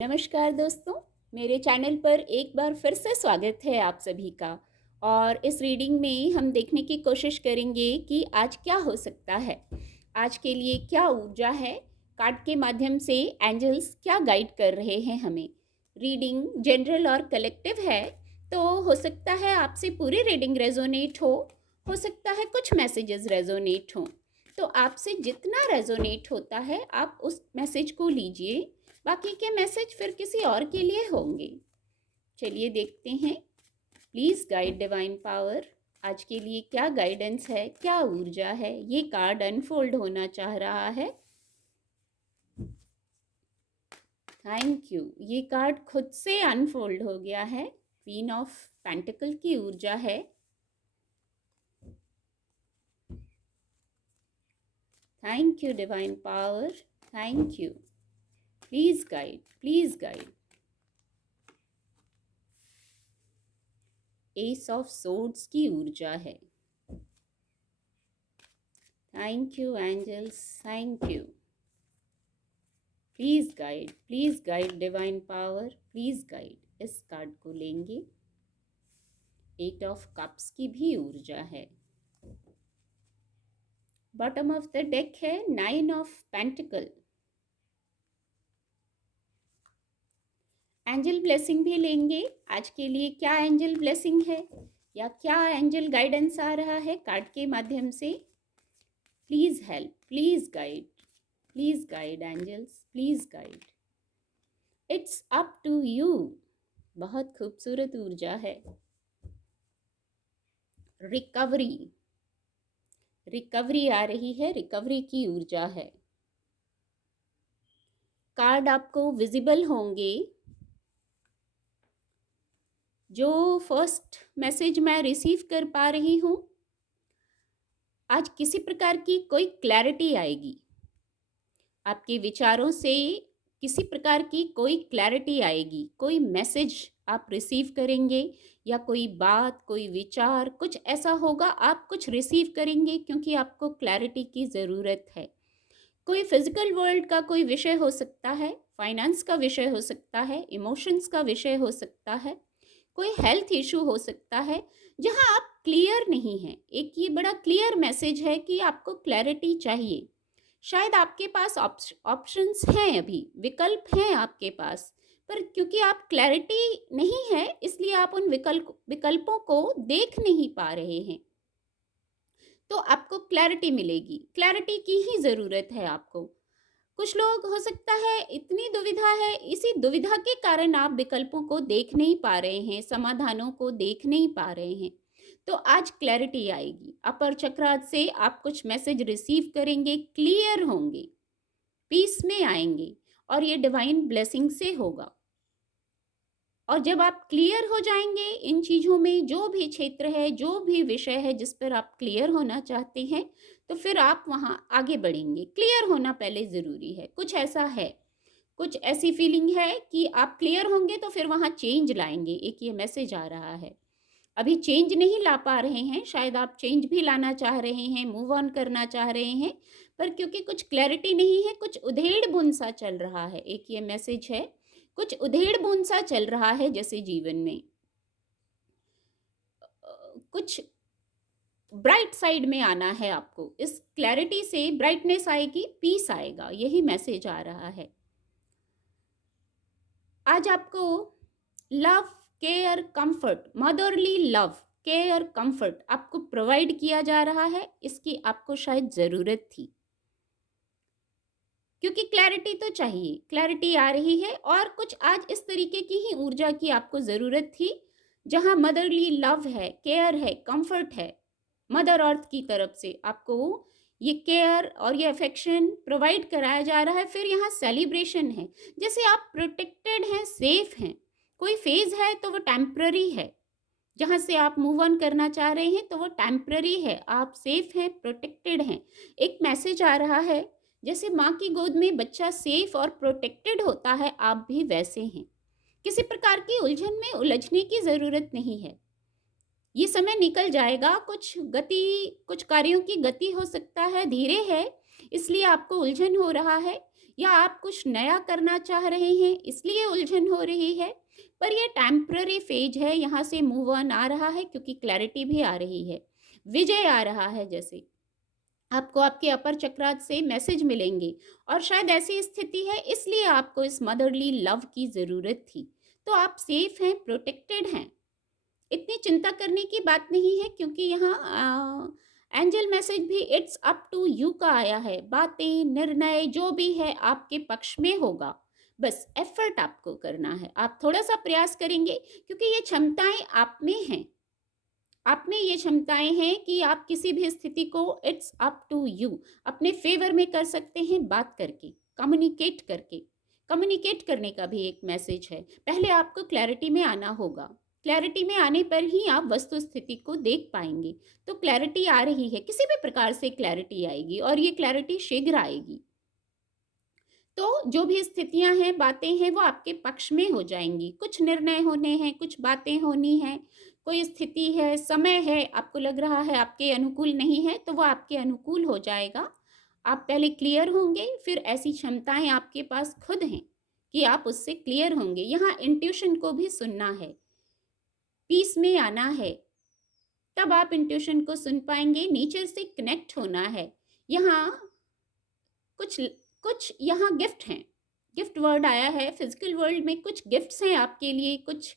नमस्कार दोस्तों, मेरे चैनल पर एक बार फिर से स्वागत है आप सभी का। और इस रीडिंग में हम देखने की कोशिश करेंगे कि आज क्या हो सकता है, आज के लिए क्या ऊर्जा है। कार्ड के माध्यम से एंजल्स क्या गाइड कर रहे हैं हमें। रीडिंग जनरल और कलेक्टिव है, तो हो सकता है आपसे पूरी रीडिंग रेजोनेट हो सकता है कुछ मैसेजेस रेजोनेट हों। तो आपसे जितना रेजोनेट होता है आप उस मैसेज को लीजिए, बाकी के मैसेज फिर किसी और के लिए होंगे। चलिए देखते हैं। प्लीज़ गाइड डिवाइन पावर, आज के लिए क्या गाइडेंस है, क्या ऊर्जा है। ये कार्ड अनफोल्ड होना चाह रहा है। Thank you. ये कार्ड खुद से अनफोल्ड हो गया है। क्वीन ऑफ पेंटिकल की ऊर्जा है। Thank you divine power, thank you. Please guide, please guide. Ace of swords की ऊर्जा है। Thank you angels, thank you. Please guide divine power, please guide. इस कार्ड को लेंगे। एट ऑफ कप्स की भी ऊर्जा है। बॉटम ऑफ द डेक है nine of pentacle. Angel blessing भी लेंगे। आज के लिए क्या एंजल ब्लेसिंग है या क्या एंजल गाइडेंस आ रहा है कार्ड के माध्यम से। Please help, please guide angels, please guide. It's up to you. बहुत खूबसूरत ऊर्जा है। रिकवरी आ रही है, रिकवरी की ऊर्जा है। कार्ड आपको विजिबल होंगे। जो फर्स्ट मैसेज मैं रिसीव कर पा रही हूँ, आज किसी प्रकार की कोई क्लैरिटी आएगी। आपके विचारों से किसी प्रकार की कोई क्लैरिटी आएगी। कोई मैसेज आप रिसीव करेंगे या कोई बात, कोई विचार, कुछ ऐसा होगा, आप कुछ रिसीव करेंगे क्योंकि आपको क्लैरिटी की ज़रूरत है। कोई फिजिकल वर्ल्ड का कोई विषय हो सकता है, फाइनेंस का विषय हो सकता है, इमोशंस का विषय हो सकता है, कोई हेल्थ इशू हो सकता है जहां आप क्लियर नहीं हैं। एक ये बड़ा क्लियर मैसेज है कि आपको क्लैरिटी चाहिए। शायद आपके पास ऑप्शंस हैं, अभी विकल्प हैं आपके पास, पर क्योंकि आप क्लैरिटी नहीं है इसलिए आप उन विकल्पों को देख नहीं पा रहे हैं। तो आपको क्लैरिटी मिलेगी, क्लैरिटी की ही ज़रूरत है आपको। कुछ लोग हो सकता है इतनी दुविधा है, इसी दुविधा के कारण आप विकल्पों को देख नहीं पा रहे हैं, समाधानों को देख नहीं पा रहे हैं। तो आज क्लैरिटी आएगी। अपर चक्रात से आप कुछ मैसेज रिसीव करेंगे, क्लियर होंगे, पीस में आएंगे और ये डिवाइन ब्लेसिंग से होगा। और जब आप क्लियर हो जाएंगे इन चीज़ों में, जो भी क्षेत्र है, जो भी विषय है जिस पर आप क्लियर होना चाहते हैं, तो फिर आप वहाँ आगे बढ़ेंगे। क्लियर होना पहले ज़रूरी है। कुछ ऐसा है, कुछ ऐसी फीलिंग है कि आप क्लियर होंगे तो फिर वहाँ चेंज लाएंगे। एक ये मैसेज आ रहा है। अभी चेंज नहीं ला पा रहे हैं, शायद आप चेंज भी लाना चाह रहे हैं, मूव ऑन करना चाह रहे हैं, पर क्योंकि कुछ क्लैरिटी नहीं है, कुछ उधेड़ बुन सा चल रहा है। एक ये मैसेज है, कुछ उधेड़ बुन सा चल रहा है जैसे जीवन में। कुछ ब्राइट साइड में आना है आपको। इस क्लैरिटी से ब्राइटनेस आएगी, पीस आएगा, यही मैसेज आ रहा है। आज आपको love, care, comfort, motherly love, care, comfort आपको प्रोवाइड किया जा रहा है। इसकी आपको शायद ज़रूरत थी, क्योंकि क्लैरिटी तो चाहिए। क्लैरिटी आ रही है और कुछ आज इस तरीके की ही ऊर्जा की आपको ज़रूरत थी, जहां मदरली लव है, केयर है, कंफर्ट है। मदर अर्थ की तरफ से आपको ये केयर और ये अफेक्शन प्रोवाइड कराया जा रहा है। फिर यहाँ सेलिब्रेशन है, जैसे आप प्रोटेक्टेड हैं, सेफ हैं। कोई फेज है तो वो टेम्प्ररी है, जहाँ से आप मूव ऑन करना चाह रहे हैं तो वो टेम्प्ररी है। आप सेफ हैं, प्रोटेक्टेड हैं। एक मैसेज आ रहा है, जैसे माँ की गोद में बच्चा सेफ और प्रोटेक्टेड होता है, आप भी वैसे हैं। किसी प्रकार की उलझन में उलझने की ज़रूरत नहीं है। ये समय निकल जाएगा। कुछ कार्यों की गति हो सकता है धीरे है, इसलिए आपको उलझन हो रहा है। या आप कुछ नया करना चाह रहे हैं इसलिए उलझन हो रही है। पर ये टेम्पररी फेज है, यहाँ से मूव ऑन आ रहा है क्योंकि क्लैरिटी भी आ रही है, विजय आ रहा है। जैसे आपको आपके अपर चक्रात से मैसेज मिलेंगे और शायद ऐसी स्थिति है इसलिए आपको इस मदरली लव की ज़रूरत थी। तो आप सेफ हैं, प्रोटेक्टेड हैं, इतनी चिंता करने की बात नहीं है क्योंकि यहाँ एंजल मैसेज भी इट्स अप टू यू का आया है। बातें, निर्णय जो भी है आपके पक्ष में होगा, बस एफर्ट आपको करना है। आप थोड़ा सा प्रयास करेंगे क्योंकि ये क्षमताएं आप में हैं। आप में ये क्षमताएं हैं कि आप किसी भी स्थिति को इट्स अप टू यू अपने फेवर में कर सकते हैं, बात करके, कम्युनिकेट करके। कम्युनिकेट करने का भी एक मैसेज है। पहले आपको क्लैरिटी में आना होगा। क्लैरिटी में आने पर ही आप वस्तु स्थिति को देख पाएंगे। तो क्लैरिटी आ रही है, किसी भी प्रकार से क्लैरिटी आएगी और ये क्लैरिटी शीघ्र आएगी। तो जो भी स्थितियां हैं, बातें हैं, वो आपके पक्ष में हो जाएंगी। कुछ निर्णय होने हैं, कुछ बातें होनी हैं, कोई स्थिति है, समय है, आपको लग रहा है आपके अनुकूल नहीं है, तो वो आपके अनुकूल हो जाएगा। आप पहले क्लियर होंगे, फिर ऐसी क्षमताएं आपके पास खुद हैं कि आप उससे क्लियर होंगे। यहाँ इंट्यूशन को भी सुनना है, पीस में आना है, तब आप इंट्यूशन को सुन पाएंगे। नेचर से कनेक्ट होना है। यहाँ कुछ कुछ यहाँ गिफ्ट हैं, गिफ्ट वर्ड आया है। फिजिकल वर्ल्ड में कुछ गिफ्ट्स हैं आपके लिए, कुछ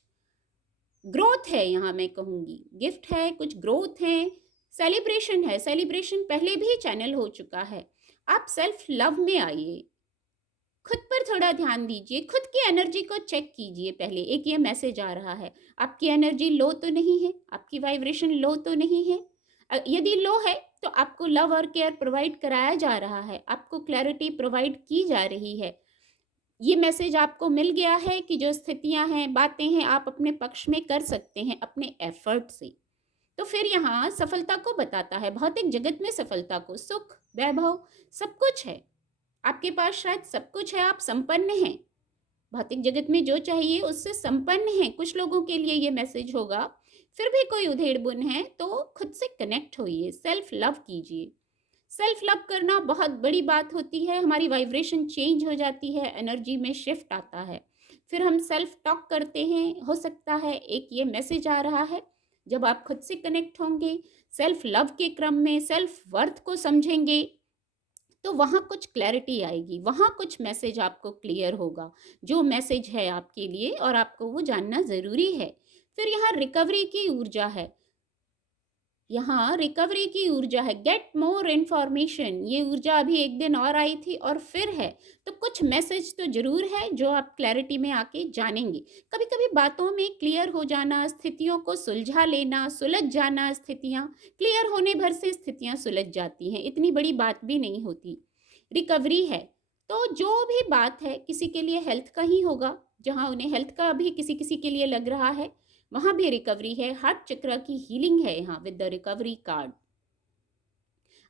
ग्रोथ है, यहाँ मैं कहूँगी गिफ्ट है, कुछ ग्रोथ है, सेलिब्रेशन है। सेलिब्रेशन पहले भी चैनल हो चुका है। आप सेल्फ लव में आइए, खुद पर थोड़ा ध्यान दीजिए, खुद की एनर्जी को चेक कीजिए। पहले एक ये मैसेज आ रहा है, आपकी एनर्जी लो तो नहीं है, आपकी वाइब्रेशन लो तो नहीं है। यदि लो है तो आपको लव और केयर प्रोवाइड कराया जा रहा है, आपको क्लैरिटी प्रोवाइड की जा रही है। ये मैसेज आपको मिल गया है कि जो स्थितियां हैं, बातें हैं, आप अपने पक्ष में कर सकते हैं अपने एफर्ट से। तो फिर यहाँ सफलता को बताता है, भौतिक जगत में सफलता को, सुख, वैभव, सब कुछ है आपके पास। शायद सब कुछ है, आप संपन्न हैं, भौतिक जगत में जो चाहिए उससे संपन्न हैं। कुछ लोगों के लिए ये मैसेज होगा। फिर भी कोई उधेड़ बुन है तो खुद से कनेक्ट होइए, सेल्फ लव कीजिए। सेल्फ लव करना बहुत बड़ी बात होती है। हमारी वाइब्रेशन चेंज हो जाती है, एनर्जी में शिफ्ट आता है। फिर हम सेल्फ टॉक करते हैं। हो सकता है एक ये मैसेज आ रहा है, जब आप खुद से कनेक्ट होंगे, सेल्फ लव के क्रम में सेल्फ वर्थ को समझेंगे, तो वहाँ कुछ क्लैरिटी आएगी, वहाँ कुछ मैसेज आपको क्लियर होगा, जो मैसेज है आपके लिए और आपको वो जानना ज़रूरी है। फिर यहाँ रिकवरी की ऊर्जा है, यहाँ रिकवरी की ऊर्जा है, गेट मोर इन्फॉर्मेशन। ये ऊर्जा अभी एक दिन और आई थी और फिर है। तो कुछ मैसेज तो जरूर है जो आप क्लैरिटी में आके जानेंगे। कभी कभी बातों में क्लियर हो जाना, स्थितियों को सुलझा लेना, सुलझ जाना, स्थितियाँ क्लियर होने भर से स्थितियाँ सुलझ जाती हैं, इतनी बड़ी बात भी नहीं होती। रिकवरी है तो जो भी बात है, किसी के लिए हेल्थ का ही होगा, जहाँ उन्हें हेल्थ का भी किसी किसी के लिए लग रहा है, वहां भी रिकवरी है। हार्ट चक्र की हीलिंग है यहाँ विद द रिकवरी कार्ड।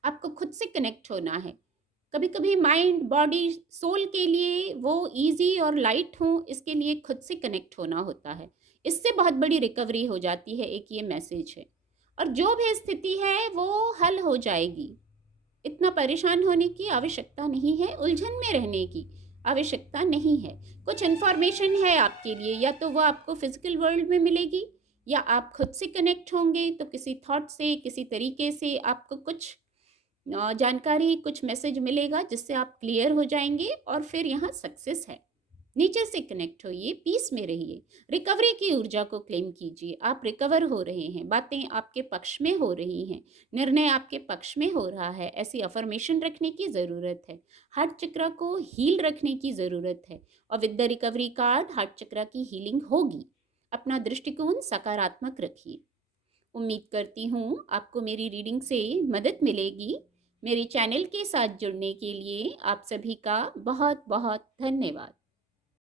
आपको खुद से कनेक्ट होना है। कभी कभी माइंड, बॉडी, सोल के लिए वो इजी और लाइट हो, इसके लिए खुद से कनेक्ट होना होता है। इससे बहुत बड़ी रिकवरी हो जाती है, एक ये मैसेज है। और जो भी स्थिति है वो हल हो जाएगी। इतना परेशान होने की आवश्यकता नहीं है, उलझन में रहने की आवश्यकता नहीं है। कुछ इन्फॉर्मेशन है आपके लिए, या तो वो आपको फिजिकल वर्ल्ड में मिलेगी, या आप खुद से कनेक्ट होंगे तो किसी थॉट से, किसी तरीके से आपको कुछ जानकारी, कुछ मैसेज मिलेगा जिससे आप क्लियर हो जाएंगे। और फिर यहाँ सक्सेस है। नीचे से कनेक्ट होइए, पीस में रहिए, रिकवरी की ऊर्जा को क्लेम कीजिए। आप रिकवर हो रहे हैं, बातें आपके पक्ष में हो रही हैं, निर्णय आपके पक्ष में हो रहा है। ऐसी अफर्मेशन रखने की ज़रूरत है, हार्ट चक्र को हील रखने की ज़रूरत है। और with the recovery card heart चक्र की हीलिंग होगी। अपना दृष्टिकोण सकारात्मक रखिए। उम्मीद करती हूँ आपको मेरी रीडिंग से मदद मिलेगी। मेरे चैनल के साथ जुड़ने के लिए आप सभी का बहुत बहुत धन्यवाद।